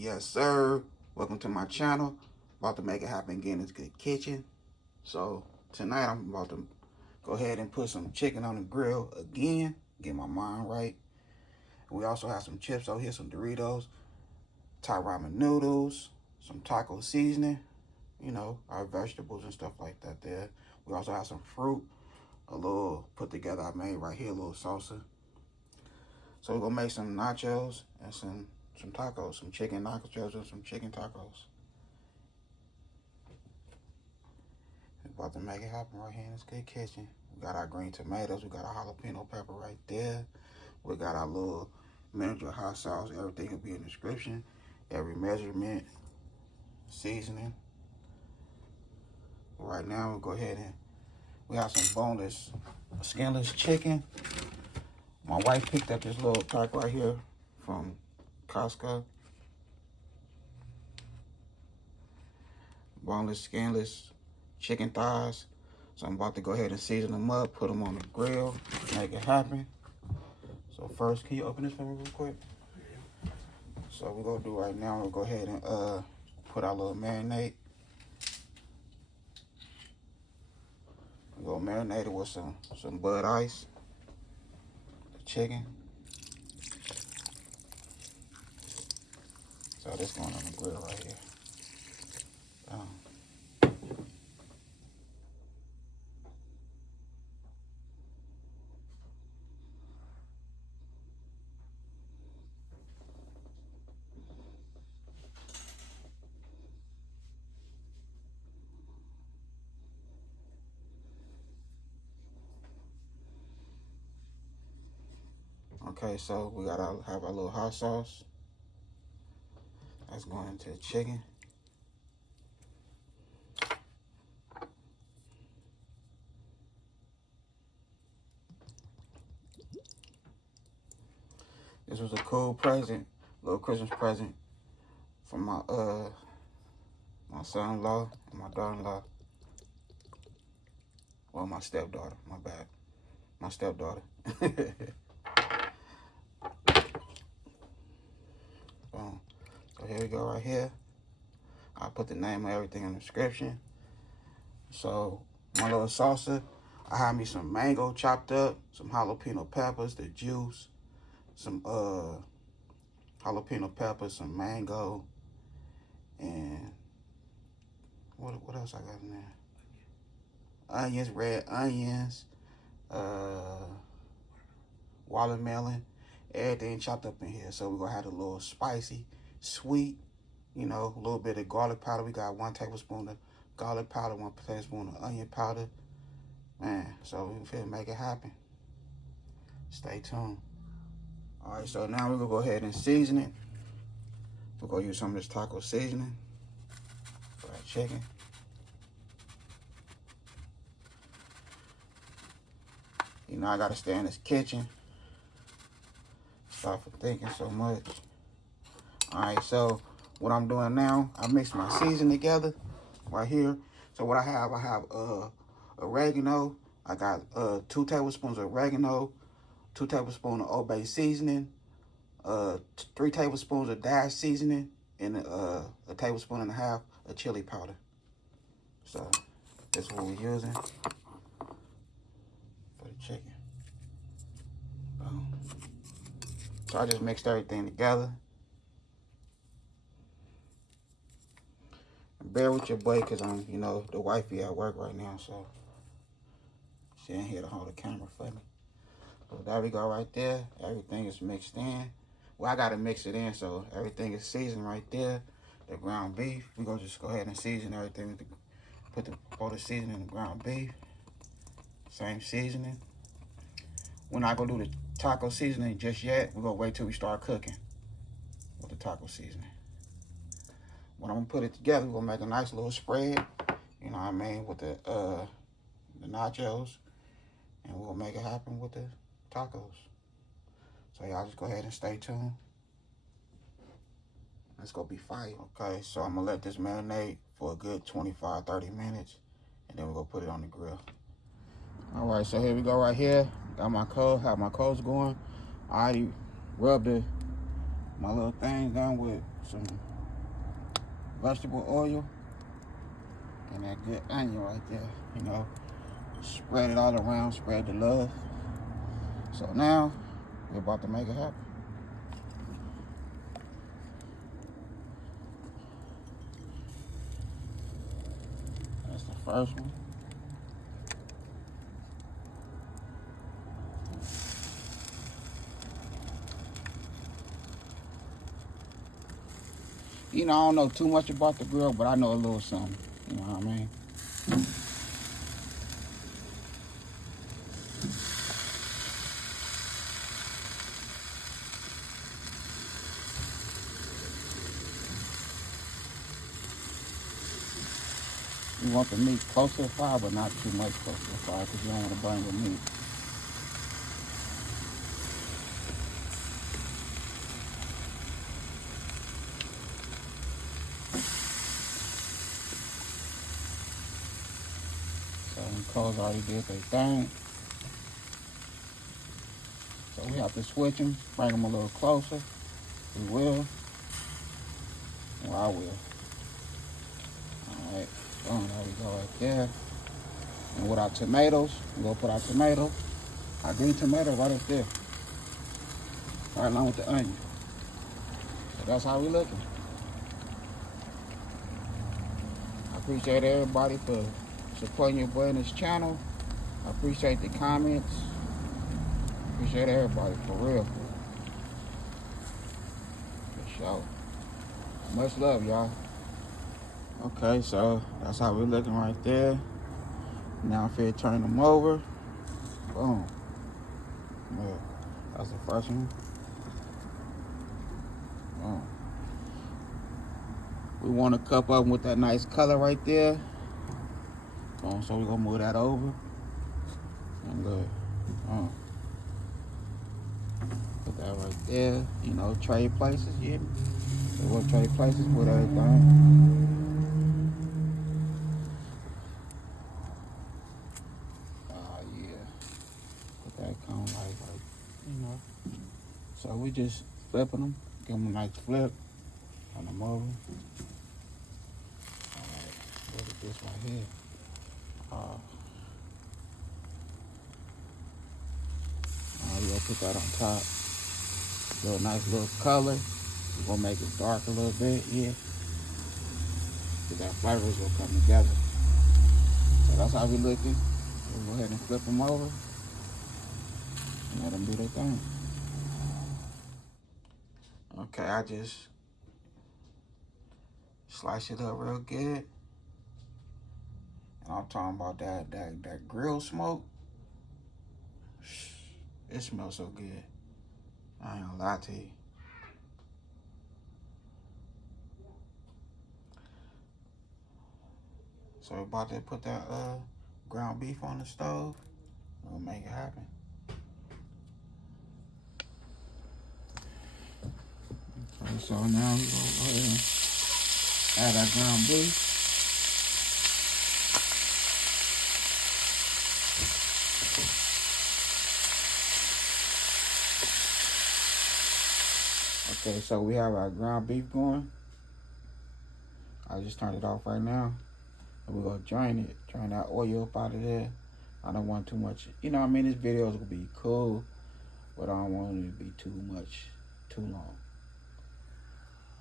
Yes, sir. Welcome to my channel. About to make it happen again in this good kitchen. So tonight I'm about to go ahead and put some chicken on the grill again. Get my mind right. We also have some chips over here, some Doritos, Thai ramen noodles, some taco seasoning, you know, our vegetables and stuff like that there. We also have some fruit, a little put together I made right here, a little salsa. So we're gonna make some nachos and some tacos, some chicken nachos and some chicken tacos. We're about to make it happen right here in this good kitchen. We got our green tomatoes, we got our jalapeno pepper right there. We got our little miniature hot sauce. Everything will be in the description. Every measurement, seasoning. Right now we'll go ahead and we have some boneless, skinless chicken. My wife picked up this little pack right here from Costco. Boneless, skinless chicken thighs. So I'm about to go ahead and season them up, put them on the grill, make it happen. So first, can you open this for me real quick? So what we're gonna do right now, we'll go ahead and put our little marinade. We're gonna marinate it with some Bud Ice, the chicken. So this going on the grill right here. Okay, so we gotta have our little hot sauce. That's going into the chicken. This was a cool present, little Christmas present from my son-in-law and my daughter-in-law. Well, my stepdaughter, my bad. My stepdaughter. So here we go right here. I'll put the name of everything in the description. So my little salsa, I have me some mango chopped up, some jalapeno peppers, the juice, some jalapeno peppers, some mango, and what else I got in there? Onions, red onions, watermelon, everything chopped up in here. So we're gonna have a little spicy, sweet, you know, a little bit of garlic powder. We got 1 tablespoon of garlic powder, 1 tablespoon of onion powder. Man, so we can make it happen. Stay tuned. All right, so now we're gonna go ahead and season it. We're gonna use some of this taco seasoning for our chicken. You know, I gotta stay in this kitchen. Stop for thinking so much. All right, so what I'm doing now, I mix my seasoning together right here. So what I have oregano. I got 2 tablespoons of oregano, 2 tablespoons of Old Bay seasoning, 3 tablespoons of dash seasoning, and a tablespoon and a half of chili powder. So this is what we're using for the chicken. Boom. So I just mixed everything together. Bear with your boy, cause I'm, you know, the wifey at work right now, so she ain't here to hold the camera for me. So there we go right there. Everything is mixed in. Well, I gotta mix it in, so everything is seasoned right there. The ground beef, we gonna just go ahead and season everything with put the seasoning in the ground beef. Same seasoning. We're not gonna do the taco seasoning just yet. We're gonna wait till we start cooking with the taco seasoning. When I'm gonna put it together, we're gonna make a nice little spread, you know what I mean, with the nachos, and we'll make it happen with the tacos. So y'all just go ahead and stay tuned. Let's go be fire. Okay, so I'm gonna let this marinate for a good 25-30 minutes, and then we're gonna put it on the grill. All right, so here we go right here. Got my coals, have my coals going. I already rubbed the my little thing done with some vegetable oil and that good onion right there. You know, spread it all around, spread the love. So now we're about to make it happen. That's the first one. You know, I don't know too much about the grill, but I know a little something. You know what I mean? You want the meat close to the fire, but not too much close to the fire because you don't want to burn the meat. So the coals already did their thing. So we have to switch them, bring them a little closer. We will. Well, I will. Alright, boom, there we go right there. And with our tomatoes, we're going to put our tomato, our green tomato right up there. Right along with the onion. So that's how we looking. I appreciate everybody for supporting your boy in this channel. I appreciate the comments. Appreciate everybody, for real. For sure. Much love, y'all. Okay, so that's how we're looking right there. Now I'm finna turn them over. Boom. Yeah, that's the first one. Boom. We want a cup of them with that nice color right there. Boom, so we're gonna move that over. And good. Put that right there. You know, trade places, yeah. So we'll trade places with everything. You know, so we just flipping them, give them a nice flip on them over. All right, look at this right here. We're gonna put that on top. Little nice little color. We're gonna make it dark a little bit, yeah. So that flavors will come together. So that's how we looking. We'll go ahead and flip them over and let them do their thing. Okay, I just slice it up real good. And I'm talking about that grill smoke. It smells so good. I ain't gonna lie to you. So we're about to put that ground beef on the stove. We'll make it happen. Okay, so now we're gonna go ahead and add our ground beef. Okay, so we have our ground beef going. I just turned it off right now. And we're gonna drain it, drain that oil up out of there. I don't want too much, you know what I mean? This video is gonna be cool, but I don't want it to be too much, too long.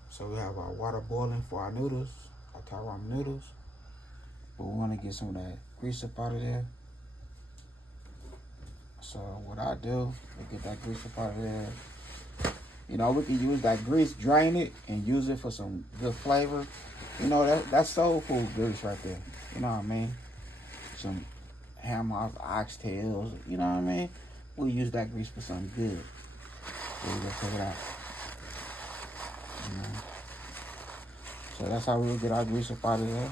So we have our water boiling for our noodles, our Thai ramen noodles. But we wanna get some of that grease up out of there. So what I do is get that grease up out of there. You know, we can use that grease, drain it, and use it for some good flavor. You know, that's soul food grease right there. You know what I mean? Some ham hock, oxtails, you know what I mean? We'll use that grease for something good. So we'll take it out. You know? So that's how we'll get our grease up out of there.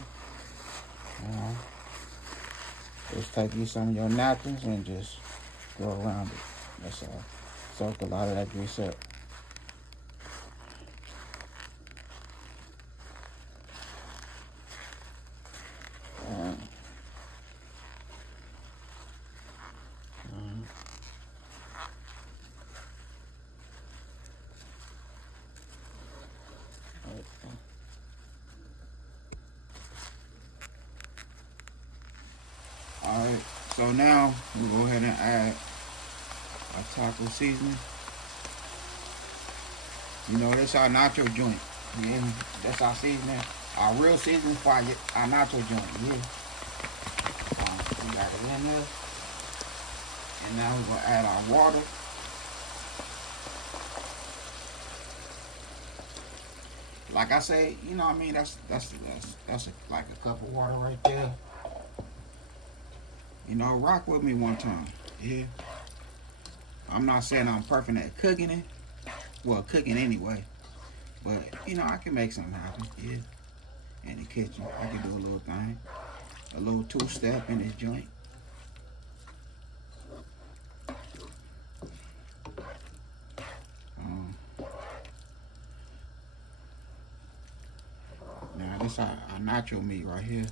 You know? Just take you some of your napkins and just go around it. That's all. Soak a lot of that grease up. So now we'll go ahead and add our taco seasoning. You know, that's our nacho joint. Yeah, that's our seasoning. Our real seasoning for our nacho joint. Yeah. We got it in there. And now we're gonna add our water. Like I say, you know what I mean? That's like a cup of water right there. You know, rock with me one time. Yeah. I'm not saying I'm perfect at cooking it. Well, cooking anyway. But, you know, I can make something happen. Yeah. In the kitchen. I can do a little thing. A little two-step in this joint. Now, this is our nacho meat right here.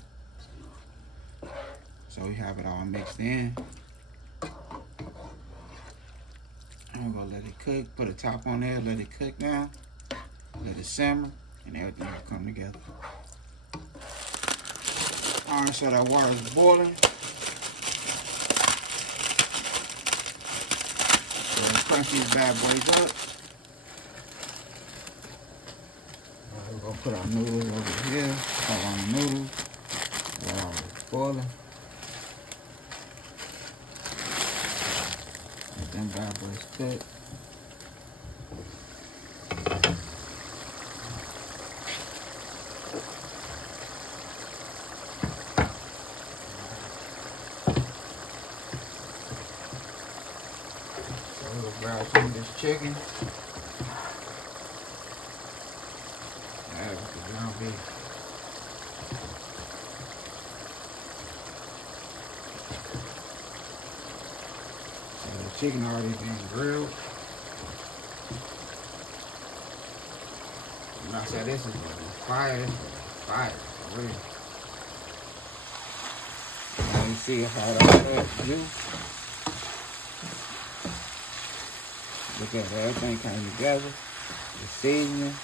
So we have it all mixed in. I'm gonna let it cook, put a top on there, let it cook down, let it simmer, and everything will come together. Alright, so that water is boiling. So let's crunch these bad boys up. Alright, we're gonna put our noodles over here. Put on the noodles while it's boiling. Let them bad boys cook. We'll grab some of this chicken. Add it with the ground beef. So the chicken already been grilled. And I said this is fire. Fire, for real. Now you see how that juice. Look at that, everything came together. The seasoning.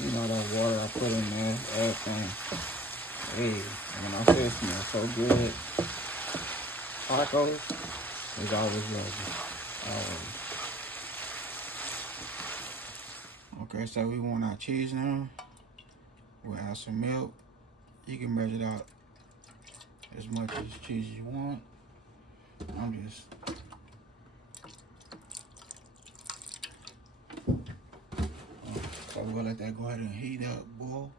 You know that water I put in there, everything. Hey, when I say it smells so good. Tacos is always lovely. Always. Okay, so we want our cheese now. We'll add some milk. You can measure it out as much as cheese you want. I'm just so we're gonna let that go ahead and heat up, boil.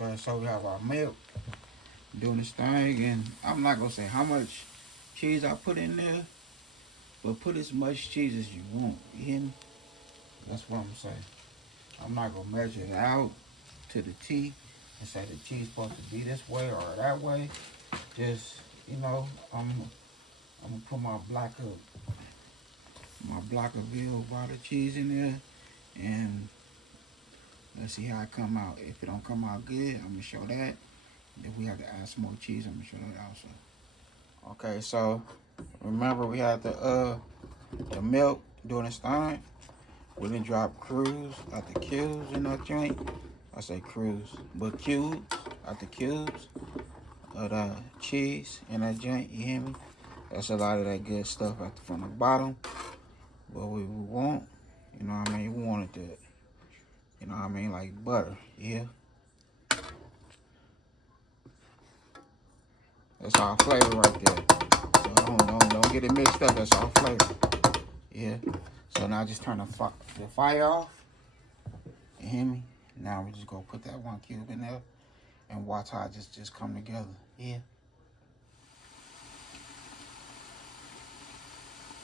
Okay, so we have our milk doing this thing, and I'm not gonna say how much cheese I put in there, but put as much cheese as you want. You hear me? That's what I'm saying. I'm not gonna measure it out to the T and say the cheese supposed to be this way or that way. Just, you know, I'm gonna put my block of Bill butter cheese in there, and let's see how it come out. If it don't come out good, I'm gonna show that. If we have to add some more cheese, I'm gonna show that also. Okay, so remember we had the milk doing its thing. We didn't drop cruise at the cubes in that joint. I say cruise, but cubes at the cubes of the cheese in that joint. You hear me? That's a lot of that good stuff from the bottom. But we want, you know what I mean? We want it to, you know what I mean, like butter, yeah? That's our flavor right there. So don't get it mixed up, that's our flavor, yeah? So now just turn the fire off, you hear me? Now we just go put that 1 cube in there and watch how it just come together, yeah?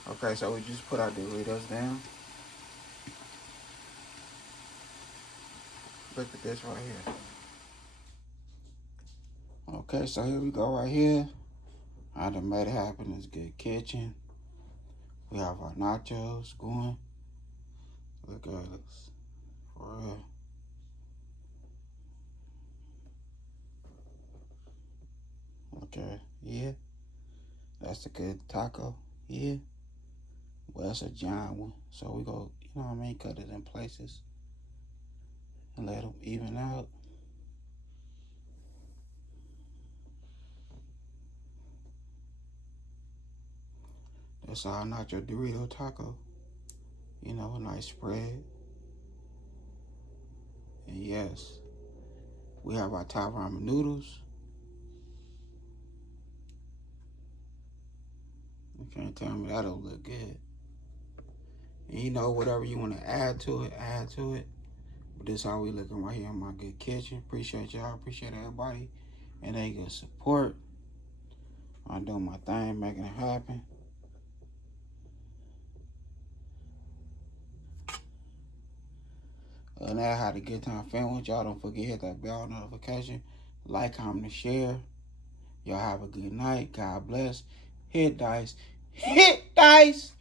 Okay, so we just put our Doritos down. Look at this right here. Okay, so here we go right here. I done made it happen. It's good kitchen. We have our nachos going. Look at this. For real. Okay, yeah. That's a good taco, yeah. Well, that's a giant one. So we go, you know what I mean, cut it in places and let them even out. That's our Nacho Dorito taco. You know, a nice spread. And yes, we have our top ramen noodles. You can't tell me that don't look good. And you know, whatever you want to add to it, add to it. But this is how we looking right here in my good kitchen. Appreciate y'all. Appreciate everybody. And they good support. I'm doing my thing, making it happen. Other than that, I had a good time filming with y'all. Don't forget, hit that bell notification. Like, comment, and share. Y'all have a good night. God bless. Hit dice. Hit dice.